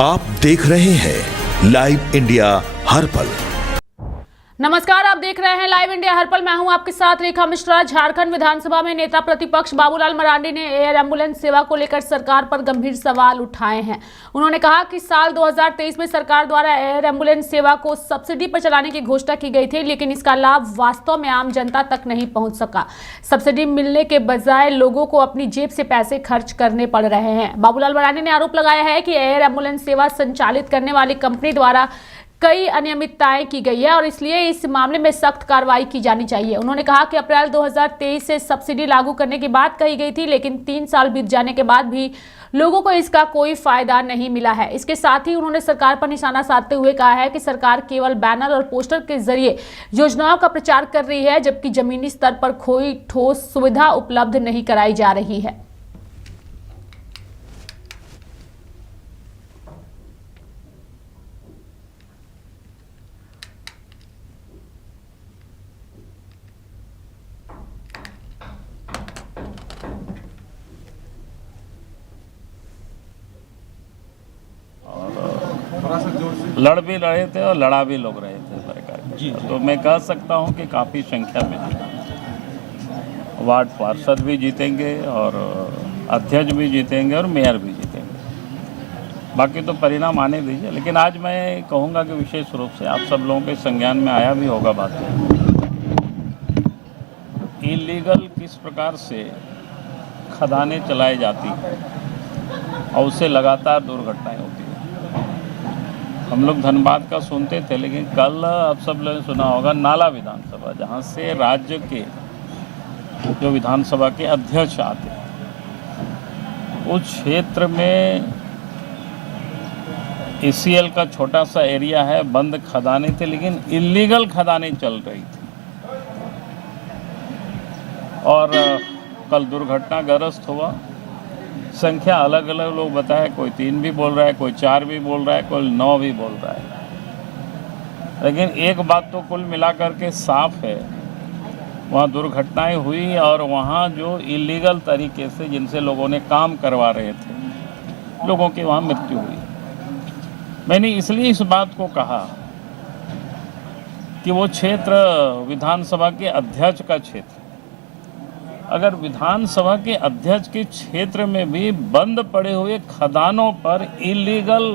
आप देख रहे हैं लाइव इंडिया हर पल। नमस्कार, आप देख रहे हैं लाइव इंडिया हर पल। मैं हूं आपके साथ रेखा मिश्रा। झारखंड विधानसभा में नेता प्रतिपक्ष बाबूलाल मरांडी ने एयर एम्बुलेंस सेवा को लेकर सरकार पर गंभीर सवाल उठाए हैं। उन्होंने कहा कि साल 2023 में सरकार द्वारा एयर एम्बुलेंस सेवा को सब्सिडी पर चलाने की घोषणा की गई थी, लेकिन इसका लाभ वास्तव में आम जनता तक नहीं पहुंच सका। सब्सिडी मिलने के बजाय लोगों को अपनी जेब से पैसे खर्च करने पड़ रहे हैं। बाबूलाल मरांडी ने आरोप लगाया है कि एयर एम्बुलेंस सेवा संचालित करने वाली कंपनी द्वारा कई अनियमितताएं की गई है और इसलिए इस मामले में सख्त कार्रवाई की जानी चाहिए। उन्होंने कहा कि अप्रैल 2023 से सब्सिडी लागू करने की बात कही गई थी, लेकिन 3 साल बीत जाने के बाद भी लोगों को इसका कोई फायदा नहीं मिला है। इसके साथ ही उन्होंने सरकार पर निशाना साधते हुए कहा है कि सरकार केवल बैनर और पोस्टर के जरिए योजनाओं का प्रचार कर रही है, जबकि जमीनी स्तर पर कोई ठोस सुविधा उपलब्ध नहीं कराई जा रही है। लड़ भी रहे थे और लड़ा भी लोग रहे थे सरकार के। तो मैं कह सकता हूं कि काफ़ी संख्या में वार्ड पार्षद भी जीतेंगे और अध्यक्ष भी जीतेंगे और मेयर भी जीतेंगे। बाकी तो परिणाम आने दीजिए, लेकिन आज मैं कहूँगा कि विशेष रूप से आप सब लोगों के संज्ञान में आया भी होगा बात, इलीगल किस प्रकार से खदानें चलाई जाती हैं और उससे लगातार दुर्घटनाएं होती हैं। हम लोग धनबाद का सुनते थे, लेकिन कल आप सब लोगों ने सुना होगा नाला विधानसभा, जहाँ से राज्य के जो विधानसभा के अध्यक्ष आते हैं, उस क्षेत्र में ACL का छोटा सा एरिया है, बंद खदानें थे, लेकिन इलीगल खदानें चल रही थी और कल दुर्घटनाग्रस्त हुआ। संख्या अलग अलग लोग बताए, कोई 3 भी बोल रहा है, कोई 4 भी बोल रहा है, कोई 9 भी बोल रहा है। लेकिन एक बात तो कुल मिलाकर के साफ है, वहाँ दुर्घटनाएं हुई और वहाँ जो इलीगल तरीके से जिनसे लोगों ने काम करवा रहे थे, लोगों की वहाँ मृत्यु हुई। मैंने इसलिए इस बात को कहा कि वो क्षेत्र विधानसभा के अध्यक्ष का क्षेत्र, अगर विधानसभा के अध्यक्ष के क्षेत्र में भी बंद पड़े हुए खदानों पर इलीगल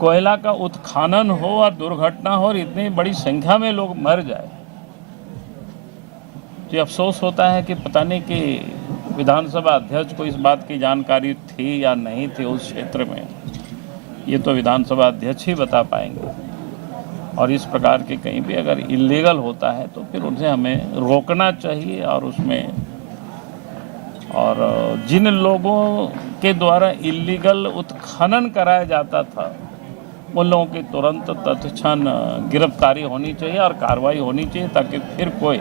कोयला का उत्खनन हो और दुर्घटना हो और इतनी बड़ी संख्या में लोग मर जाए, तो अफसोस होता है कि पता नहीं कि विधानसभा अध्यक्ष को इस बात की जानकारी थी या नहीं थी उस क्षेत्र में। ये तो विधानसभा अध्यक्ष ही बता पाएंगे। और इस प्रकार के कहीं भी अगर इलीगल होता है तो फिर उनसे हमें रोकना चाहिए और उसमें और जिन लोगों के द्वारा इलीगल उत्खनन कराया जाता था उन लोगों की तुरंत तत्क्षण गिरफ्तारी होनी चाहिए और कार्रवाई होनी चाहिए, ताकि फिर कोई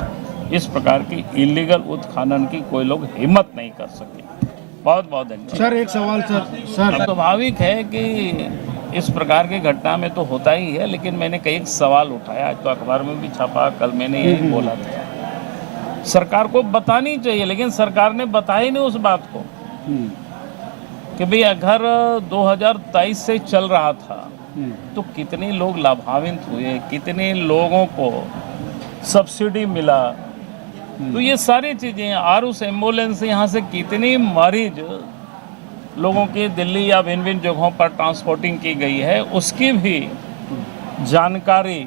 इस प्रकार की इलीगल उत्खनन की कोई लोग हिम्मत नहीं कर सके। बहुत बहुत धन्यवाद। सर एक सवाल सर स्वाभाविक है कि इस प्रकार की घटना में तो होता ही है, लेकिन मैंने कई एक सवाल उठाया, आज तो अखबार में भी छपा, कल मैंने यही बोला था, सरकार को बतानी चाहिए, लेकिन सरकार ने बताया नहीं उस बात को कि भाई अगर 2023 से चल रहा था तो कितने लोग लाभान्वित हुए, कितने लोगों को सब्सिडी मिला, तो ये सारी चीज़ें, और उस एम्बुलेंस से यहाँ से कितने मरीज लोगों की दिल्ली या भिन्न भिन्न जगहों पर ट्रांसपोर्टिंग की गई है, उसकी भी जानकारी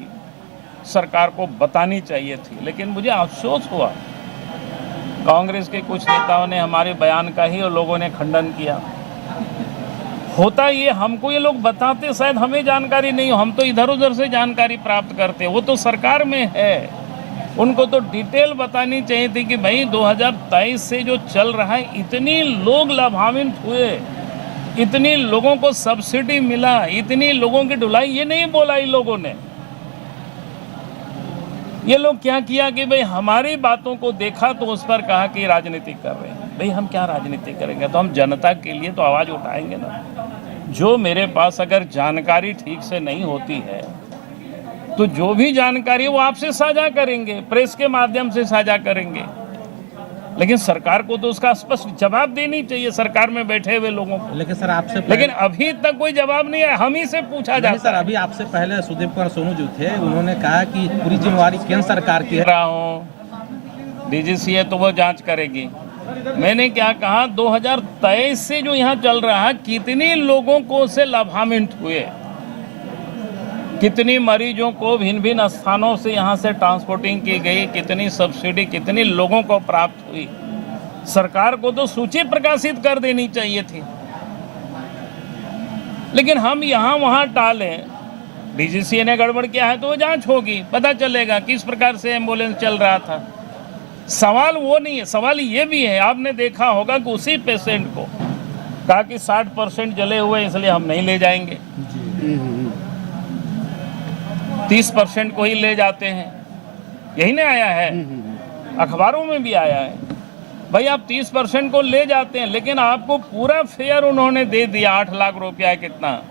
सरकार को बतानी चाहिए थी। लेकिन मुझे अफसोस हुआ, कांग्रेस के कुछ नेताओं ने हमारे बयान का ही और लोगों ने खंडन किया। होता ये, हमको ये लोग बताते, शायद हमें जानकारी नहीं हो, हम तो इधर उधर से जानकारी प्राप्त करते, वो तो सरकार में है, उनको तो डिटेल बतानी चाहिए थी कि भाई 2023 से जो चल रहा है, इतनी लोग लाभान्वित हुए, इतनी लोगों को सब्सिडी मिला, इतनी लोगों की ढुलाई, ये नहीं बोला इन लोगों ने। ये लोग क्या किया कि भाई हमारी बातों को देखा तो उस पर कहा कि राजनीति कर रहे हैं। भाई हम क्या राजनीति करेंगे, तो हम जनता के लिए तो आवाज़ उठाएंगे ना। जो मेरे पास अगर जानकारी ठीक से नहीं होती है तो जो भी जानकारी है वो आपसे साझा करेंगे, प्रेस के माध्यम से साझा करेंगे। लेकिन सरकार को तो उसका स्पष्ट जवाब देनी चाहिए सरकार में बैठे हुए लोगों को। लेकिन सर आपसे लेकिन अभी तक कोई जवाब नहीं है, हम ही से पूछा नहीं जाता सर, अभी आपसे पहले सुदेव कुमार सोनू जो थे उन्होंने कहा कि पूरी जिम्मेवारी केंद्र सरकार की है। रहा हूँ डीजीसी है तो वो जांच करेगी। मैंने क्या कहा, 2023 से जो यहाँ चल रहा है कितने लोगों को उससे लाभान्वित हुए, कितनी मरीजों को भिन्न भिन्न स्थानों से यहाँ से ट्रांसपोर्टिंग की गई, कितनी सब्सिडी कितने लोगों को प्राप्त हुई। सरकार को तो सूची प्रकाशित कर देनी चाहिए थी, लेकिन हम यहाँ वहाँ टालें। डीजीसी ने गड़बड़ किया है तो वो जांच होगी, पता चलेगा किस प्रकार से एम्बुलेंस चल रहा था। सवाल वो नहीं है, सवाल ये भी है, आपने देखा होगा कि उसी पेशेंट को कहा कि 60% जले हुए इसलिए हम नहीं ले जाएंगे, 30% को ही ले जाते हैं। यही नहीं आया है, अखबारों में भी आया है। भाई आप 30% को ले जाते हैं, लेकिन आपको पूरा फेयर उन्होंने दे दिया 8 लाख रुपया कितना,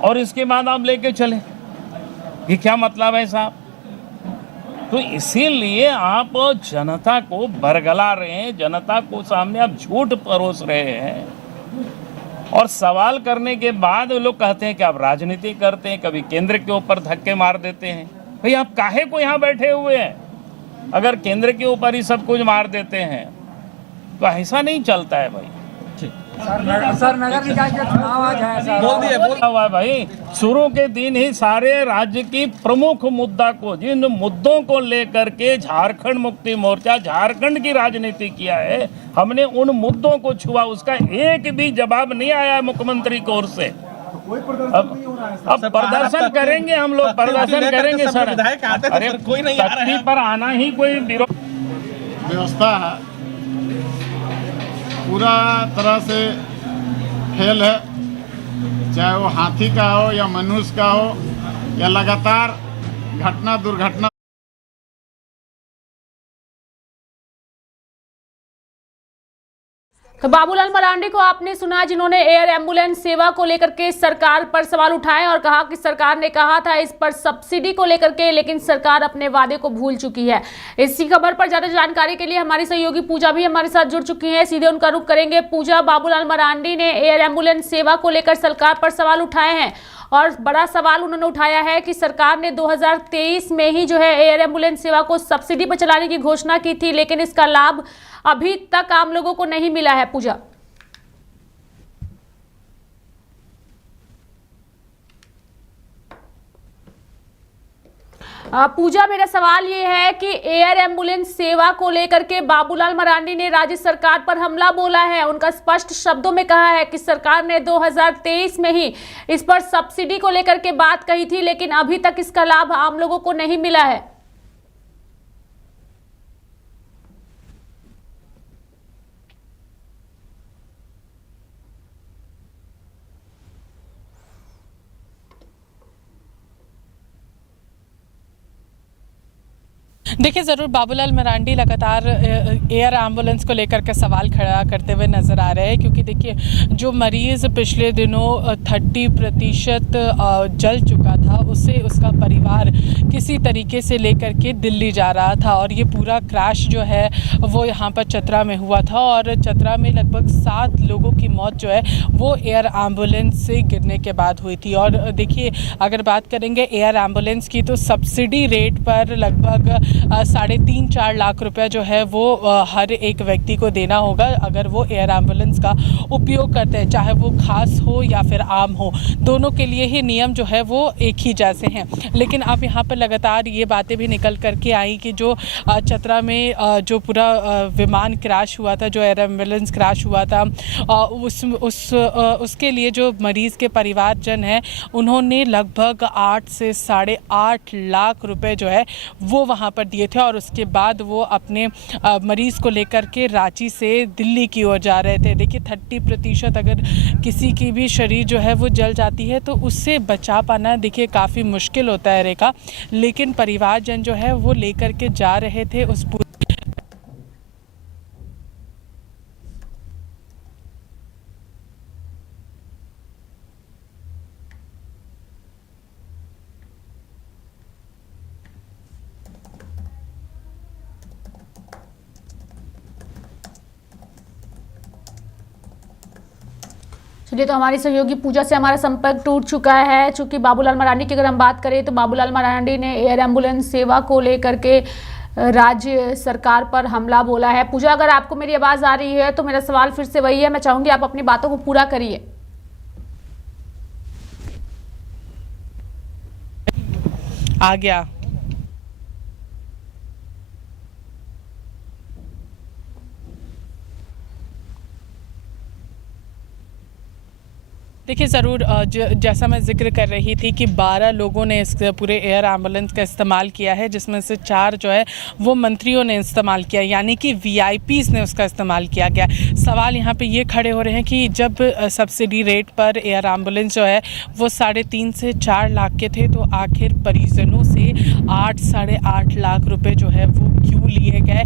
और इसके बाद आप लेके चले, ये क्या मतलब है साहब? तो इसीलिए आप जनता को बरगला रहे हैं, जनता को सामने आप झूठ परोस रहे हैं, और सवाल करने के बाद वो लोग कहते हैं कि आप राजनीति करते हैं, कभी केंद्र के ऊपर धक्के मार देते हैं। भाई आप काहे को यहाँ बैठे हुए हैं? अगर केंद्र के ऊपर ही सब कुछ मार देते हैं तो ऐसा नहीं चलता है भाई। सर नगर निकाय के चुनाव आज है सर, बोल दिए भाई शुरू के दिन ही सारे राज्य की प्रमुख मुद्दा को, जिन मुद्दों को लेकर के झारखंड मुक्ति मोर्चा झारखंड की राजनीति किया है, हमने उन मुद्दों को छुआ, उसका एक भी जवाब नहीं आया है मुख्यमंत्री की ओर से। अब प्रदर्शन करेंगे, हम लोग प्रदर्शन करेंगे सर। अरे कोई नहीं आ रहा है, तख्ती पर आना ही कोई विरोध व्यवस्था है पूरा तरह से फेल है, चाहे वो हाथी का हो या मनुष्य का हो या लगातार घटना दुर्घटना। तो बाबूलाल मरांडी को आपने सुना, जिन्होंने एयर एम्बुलेंस सेवा को लेकर के सरकार पर सवाल उठाए और कहा कि सरकार ने कहा था इस पर सब्सिडी को लेकर के, लेकिन सरकार अपने वादे को भूल चुकी है। इसी खबर पर ज्यादा जानकारी के लिए हमारी सहयोगी पूजा भी हमारे साथ जुड़ चुकी हैं, सीधे उनका रुख करेंगे। पूजा, बाबूलाल मरांडी ने एयर एम्बुलेंस सेवा को लेकर सरकार पर सवाल उठाए हैं, और बड़ा सवाल उन्होंने उठाया है कि सरकार ने 2023 में ही जो है एयर एम्बुलेंस सेवा को सब्सिडी पर चलाने की घोषणा की थी, लेकिन इसका लाभ अभी तक आम लोगों को नहीं मिला है। पूजा पूजा मेरा सवाल ये है कि एयर एम्बुलेंस सेवा को लेकर के बाबूलाल मरांडी ने राज्य सरकार पर हमला बोला है। उनका स्पष्ट शब्दों में कहा है कि सरकार ने 2023 में ही इस पर सब्सिडी को लेकर के बात कही थी, लेकिन अभी तक इसका लाभ आम लोगों को नहीं मिला है। देखिए, ज़रूर बाबूलाल मरांडी लगातार एयर एम्बुलेंस को लेकर के सवाल खड़ा करते हुए नज़र आ रहे हैं, क्योंकि देखिए जो मरीज़ पिछले दिनों 30% जल चुका था, उससे उसका परिवार किसी तरीके से लेकर के दिल्ली जा रहा था, और ये पूरा क्रैश जो है वो यहाँ पर चतरा में हुआ था, और चतरा में लगभग 7 लोगों की मौत जो है वो एयर एम्बुलेंस से गिरने के बाद हुई थी। और देखिए, अगर बात करेंगे एयर एम्बुलेंस की, तो सब्सिडी रेट पर लगभग 3.5-4 लाख रुपया जो है वो हर एक व्यक्ति को देना होगा अगर वो एयर एम्बुलेंस का उपयोग करते हैं, चाहे वो खास हो या फिर आम हो, दोनों के लिए ही नियम जो है वो एक ही जैसे हैं। लेकिन अब यहाँ पर लगातार ये बातें भी निकल करके आई कि जो चतरा में जो पूरा विमान क्रैश हुआ था, जो एयर एम्बुलेंस क्रैश हुआ था, उसके लिए जो मरीज़ के परिवारजन हैं, उन्होंने लगभग 8 से 8.5 लाख रुपए जो है वो वहाँ पर दिए थे, और उसके बाद वो अपने मरीज़ को लेकर के रांची से दिल्ली की ओर जा रहे थे। देखिए, 30% अगर किसी की भी शरीर जो है वो जल जाती है तो उससे बचा पाना देखिए काफ़ी मुश्किल होता है रेखा, लेकिन परिवारजन जो है वो लेकर के जा रहे थे उस चलिए, तो हमारी सहयोगी पूजा से हमारा संपर्क टूट चुका है। चूंकि बाबूलाल मरांडी की अगर हम बात करें तो बाबूलाल मरांडी ने एयर एम्बुलेंस सेवा को लेकर के राज्य सरकार पर हमला बोला है। पूजा, अगर आपको मेरी आवाज आ रही है तो मेरा सवाल फिर से वही है, मैं चाहूंगी आप अपनी बातों को पूरा करिए। आ गया। देखिए, ज़रूर जैसा मैं जिक्र कर रही थी कि 12 लोगों ने इस पूरे एयर एम्बुलेंस का इस्तेमाल किया है, जिसमें से 4 जो है वो मंत्रियों ने इस्तेमाल किया, यानी कि वीआईपीज़ ने उसका इस्तेमाल किया गया। सवाल यहाँ पे ये खड़े हो रहे हैं कि जब सब्सिडी रेट पर एयर एम्बुलेंस जो है वो 3.5 से 4 लाख के थे, तो आखिर परिजनों से 8-8.5 लाख रुपए जो है वो क्यों लिए गए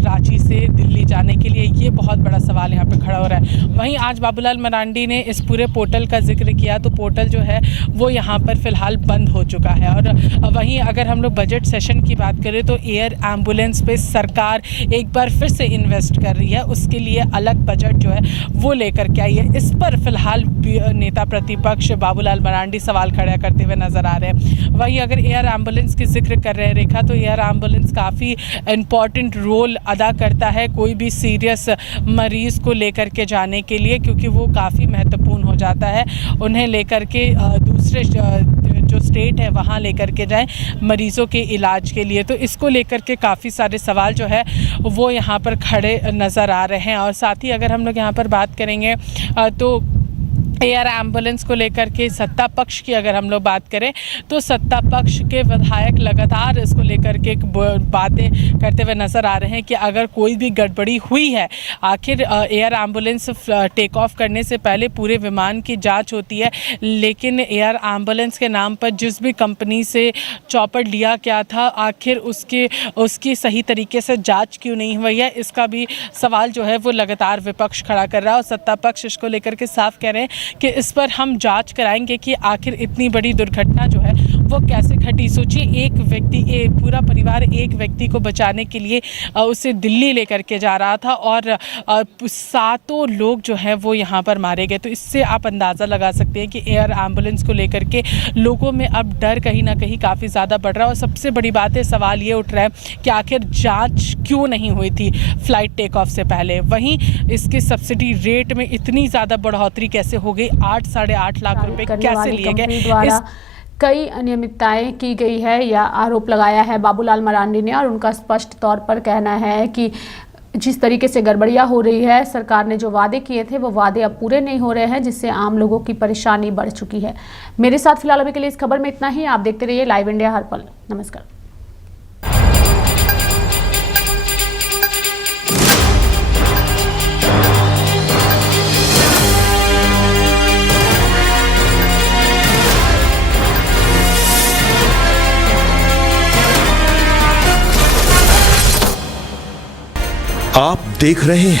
रांची से दिल्ली जाने के लिए? ये बहुत बड़ा सवाल यहाँ पे खड़ा हो रहा है। वहीं आज बाबूलाल मरांडी ने इस पूरे पोर्टल का जिक्र किया, तो पोर्टल जो है वो यहाँ पर फिलहाल बंद हो चुका है। और वहीं अगर हम लोग बजट सेशन की बात करें तो एयर एम्बुलेंस पे सरकार एक बार फिर से इन्वेस्ट कर रही है, उसके लिए अलग बजट जो है वो लेकर के आई है। इस पर फिलहाल नेता प्रतिपक्ष बाबूलाल मरांडी सवाल खड़ा करते हुए नजर आ रहे हैं। वहीं अगर एयर एम्बुलेंस की जिक्र कर रहे हैं रेखा, तो एयर एम्बुलेंस काफ़ी इम्पॉर्टेंट रोल अदा करता है कोई भी सीरियस मरीज को लेकर के जाने के लिए, क्योंकि वो काफ़ी महत्वपूर्ण हो जाता है उन्हें लेकर के दूसरे जो स्टेट है वहाँ लेकर के जाएं मरीज़ों के इलाज के लिए। तो इसको लेकर के काफ़ी सारे सवाल जो है वो यहाँ पर खड़े नज़र आ रहे हैं। और साथ ही अगर हम लोग यहाँ पर बात करेंगे तो एयर एम्बुलेंस को लेकर के सत्ता पक्ष की अगर हम लोग बात करें तो सत्ता पक्ष के विधायक लगातार इसको लेकर के बातें करते हुए नज़र आ रहे हैं कि अगर कोई भी गड़बड़ी हुई है, आखिर एयर एम्बुलेंस टेक ऑफ करने से पहले पूरे विमान की जांच होती है, लेकिन एयर एम्बुलेंस के नाम पर जिस भी कंपनी से चॉपर लिया गया था, आखिर उसकी सही तरीके से जाँच क्यों नहीं हुई है? इसका भी सवाल जो है वो लगातार विपक्ष खड़ा कर रहा है। और सत्ता पक्ष इसको लेकर के साफ कह रहे हैं कि इस पर हम जांच कराएंगे कि आखिर इतनी बड़ी दुर्घटना जो है वो कैसे घटी। सोचिए, पूरा परिवार एक व्यक्ति को बचाने के लिए उसे दिल्ली लेकर के जा रहा था और 7 लोग जो हैं वो यहाँ पर मारे गए। तो इससे आप अंदाज़ा लगा सकते हैं कि एयर एम्बुलेंस को लेकर के लोगों में अब डर कहीं ना कहीं काफ़ी ज़्यादा बढ़ रहा है। और सबसे बड़ी बात है, सवाल ये उठ रहा है कि आखिर जाँच क्यों नहीं हुई थी फ्लाइट टेक ऑफ से पहले? वहीं इसके सब्सिडी रेट में इतनी ज़्यादा बढ़ोतरी कैसे हो गई? 8-8.5 लाख रुपए कैसे लिए गए? कई अनियमितताएं की गई है या आरोप लगाया है बाबूलाल मरांडी ने, और उनका स्पष्ट तौर पर कहना है कि जिस तरीके से गड़बड़ियां हो रही है, सरकार ने जो वादे किए थे वो वादे अब पूरे नहीं हो रहे हैं, जिससे आम लोगों की परेशानी बढ़ चुकी है। मेरे साथ फिलहाल अभी के लिए इस खबर में इतना ही। आप देखते रहिए लाइव इंडिया हर पल। नमस्कार। आप देख रहे हैं